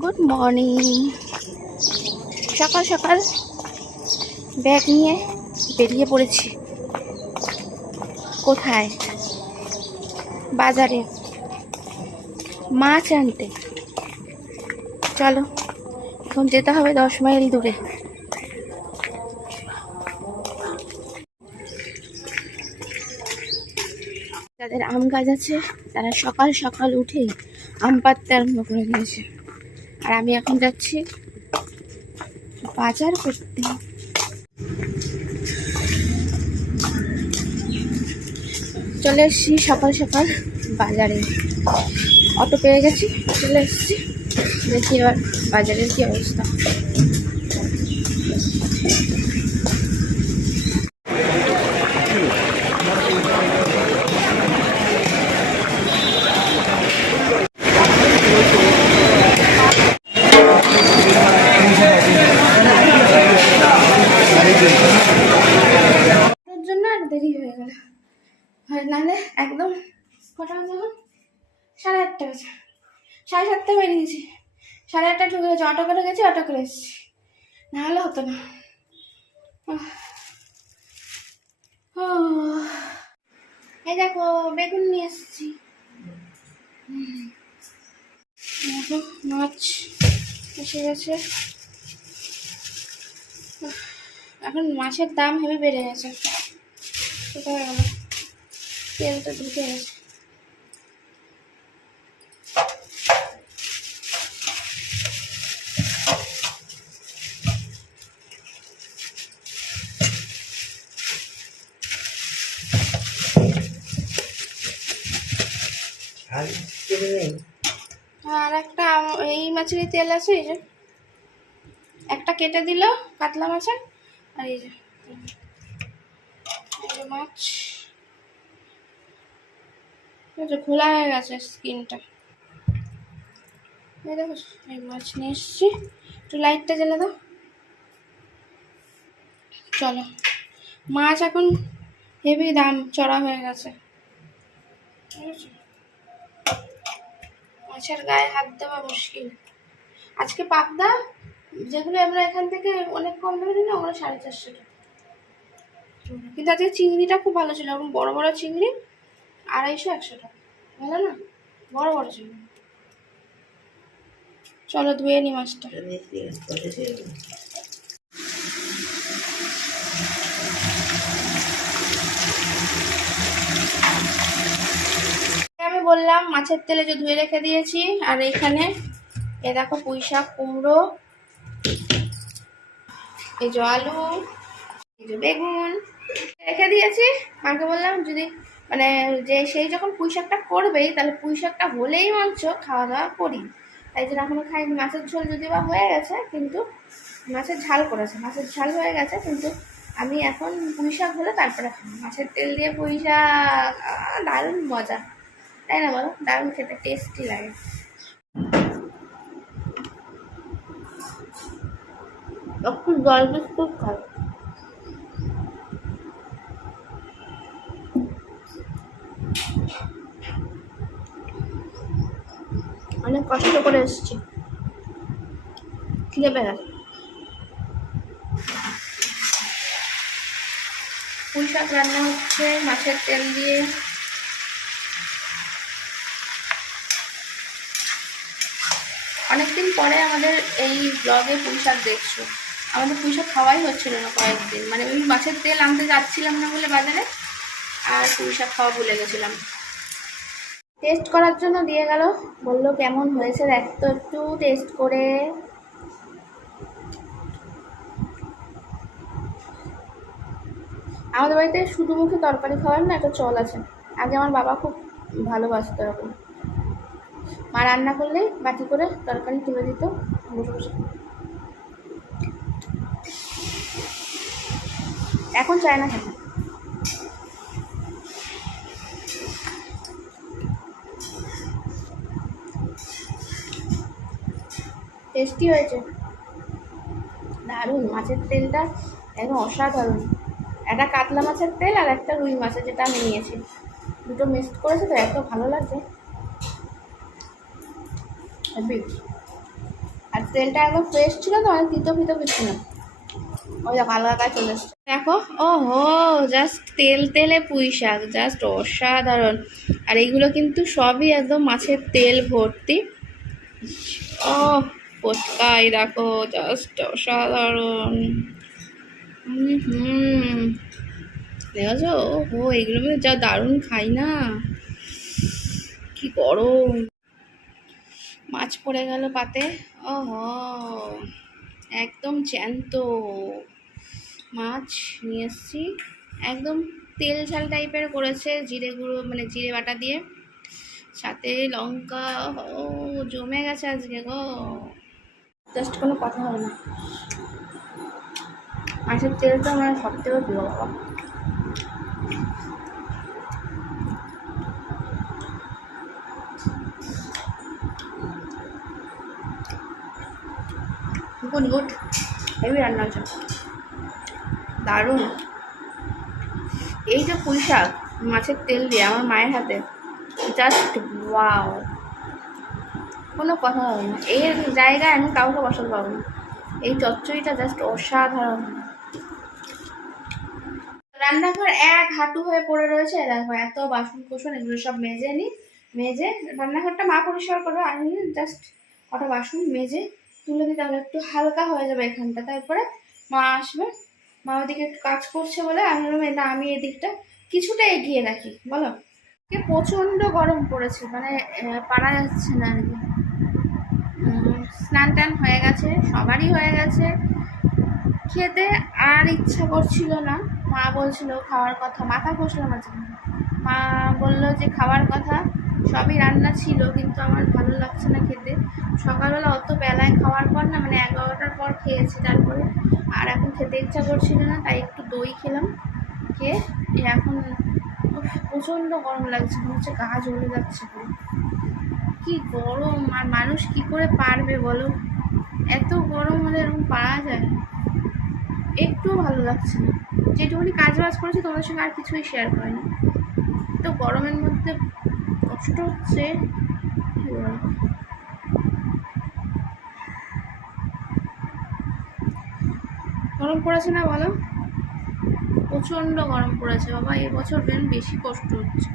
Good morning. সকাল সকাল bag নিয়ে বেরিয়ে পড়েছি। কোথায়? বাজারে মাছ আনতে। চলো, এখন যেতে হবে 10 মাইল দূরে। যাদের আম গাছ আছে তারা সকাল সকাল উঠেই আম পাড়তে আরম্ভ করে দিয়েছে, আর আমি এখন যাচ্ছি বাজার করতে। চলে এসছি সকাল সকাল বাজারে, অটো পেয়ে গেছি, চলে এসছি। দেখি এবার বাজারের কি অবস্থা। জন্য আর দেরি হয়ে গেল, নাহলে একদম কটা বাজে? এখন 8:30 বাজে, 7:30 বেরিয়ে গেছি, 8:30 ঢুকে গেছি, অটো করে গেছি, অটো করে এসেছি, নাহলে হতো না। এই দেখো বেগুন নিয়ে এসেছি, মাছ এসে গেছে। এখন মাছের দাম হেবি বেড়ে গেছে, কোথায় গেল? তেলটা ঢুকে গেছে। আর একটা এই মাছেরই তেল আছে, এই যে একটা কেটে দিল কাতলা মাছের, আর এই যে মাছ খোলা হয়ে গেছে স্কিনটা। এই দেখো এই মাছ নিয়ে এসছি, একটু লাইটটা জ্বেলে দাও। চলো, মাছ এখন হেভি দাম চড়া হয়ে গেছে, ঠিক আছে? মাছের গায়ে হাত দেওয়া মুশকিল। আজকে পাবদা, যেগুলো আমরা এখান থেকে অনেক কম দামে নিই না, ওগুলো 450 টাকা। কিন্তু আজকে চিংড়িটা খুব ভালো ছিল, এখন বড় বড় চিংড়ি 250-100 টাকা, ভালো না? বড় বড় চিংড়ি। চলো ধুয়ে নি মাছটা। আমি বললাম মাছের তেলে যে ধুয়ে রেখে দিয়েছি, আর এখানে এ দেখো পুঁই শাক, কুমড়ো, এই যে আলু, এই যে বেগুন রেখে দিয়েছি। মাকে বললাম যদি মানে যে সেই যখন পুঁই শাকটা করবেই, তাহলে পুঁই শাকটা হলেই মাংস খাওয়া দাওয়া করি। তাই জন্য এখনো খাইনি। মাছের ঝোল যদি বা হয়ে গেছে, কিন্তু মাছের ঝাল করেছে, মাছের ঝাল হয়ে গেছে, কিন্তু আমি এখন পুঁই শাক হলে তারপরে খাবো। মাছের তেল দিয়ে পুঁই শাক দারুণ মজা, তাই না বলো? দারুণ খেতে, টেস্টি লাগে। একটু জল বিস্কুট খাই। অনেক কষ্ট করে এসেছি, খিদে পেয়ে গেছে। পুঁই শাক রান্না হচ্ছে মাছের তেল দিয়ে। অনেকদিন পরে আমাদের এই ব্লগে পুঁই শাক দেখছো। আমাদের পুঁই শাক খাওয়াই হচ্ছিল না কয়েকদিন, মানে ওই মাছের তেল আনতে যাচ্ছিলাম না বলে বাজারে, আর পুঁই শাক খাওয়া ভুলে গেছিলাম। টেস্ট করার জন্য দিয়ে গেল, বললো কেমন হয়েছে দেখ তো একটু টেস্ট করে। আমাদের বাড়িতে শুধু মুখে তরকারি খাওয়ার না একটা চল আছে। আগে আমার বাবা খুব ভালোবাসতো এরকম, মা রান্না করলে বাটি করে তরকারি তুলে দিত, বসে বসে। এখন চায় না খেতে। টেস্টি হয়েছে, দারুণ। মাছের তেলটা একদম অসাধারণ। একটা কাতলা মাছের তেল আর একটা রুই মাছের, যেটা আমি নিয়েছি, দুটো মিক্সড করেছে তো এত ভালো লাগছে। তেলটা একদম ফ্রেশ ছিল তো, অনেক তিতো ফিতো কিছু না। ওই দেখো হালকা চলে এসছে দেখো। ও হো, জাস্ট তেল তেলে পুঁই শাক, জাস্ট অসাধারণ। আর এইগুলো কিন্তু সবই একদম মাছের তেল ভর্তি। ও পচকাই দেখো, জাস্ট অসাধারণ। হুম, দেখেছো? ও এগুলো মধ্যে যা দারুণ খাই না, কি গরম। মাছ পড়ে গেল পাতে। ওহো, একদম জ্যান্ত মাছ নিয়ে এসছি, একদম তেল ঝাল টাইপের করেছে, জিরে গুঁড়ো মানে জিরে বাটা দিয়ে, সাথে লঙ্কা। ও জমে গেছে আজকে গো, জাস্ট কোনো কথা হবে না। মাছের তেলটা আমার সব থেকে প্রিয় বাবা। গুড গুড, হেভি রান্না হচ্ছে, দারুণ। এই যে পুঁই শাক মাছের তেল দিয়ে আমার মায়ের হাতে, জাস্ট ওয়াও, কোনো কথা হবে না। এর জায়গায় আমি কাউকে বসাতে পারবো না। এই চচ্চড়িটা জাস্ট অসাধারণ। রান্নাঘর এক হাঁটু হয়ে পড়ে রয়েছে, দেখো এত বাসন কোসন, এগুলো সব মেজে নিই। মেজে রান্নাঘরটা মা পরিষ্কার করবে, আমি জাস্ট কটা বাসন মেজে তুলে দিই, তাহলে একটু হালকা হয়ে যাবে এখানটা। তারপরে মা আসবে, মা ওদিকে একটু কাজ করছে বলে আমি বললাম না, আমি এদিকটা কিছুটা এগিয়ে রাখি। বলো, প্রচণ্ড গরম পড়েছে, মানে পারা যাচ্ছে না আর কি। স্নান টান হয়ে গেছে, সবারই হয়ে গেছে, খেতে আর ইচ্ছা করছিল না। মা বলছিল খাওয়ার কথা, মাথা ঘষলাম আজকে। মা বললো যে খাওয়ার কথা, সবই রান্না ছিল কিন্তু আমার ভালো লাগছে না খেতে। সকালবেলা অত বেলায় খাওয়ার পর না, মানে 11টার পর খেয়েছি, তারপরে আর এখন খেতে ইচ্ছা করছিল না, তাই একটু দই খেলাম। খেয়ে এখন প্রচণ্ড গরম লাগছে, মনে হচ্ছে গা জ্বলে যাচ্ছে পুরো। কি গরম, আর মানুষ কি করে পারবে বলো? এত গরম হলে এরকম পারা যায়? একটু ভালো লাগছে না। যেটুকুনি কাজ বাজ করেছি তোমাদের সঙ্গে আর কিছুই শেয়ার করিনি। তো গরমের মধ্যে কষ্ট হচ্ছে, গরম পড়েছে না বলো? প্রচণ্ড গরম পড়েছে বাবা, এবছর বেশি কষ্ট হচ্ছে।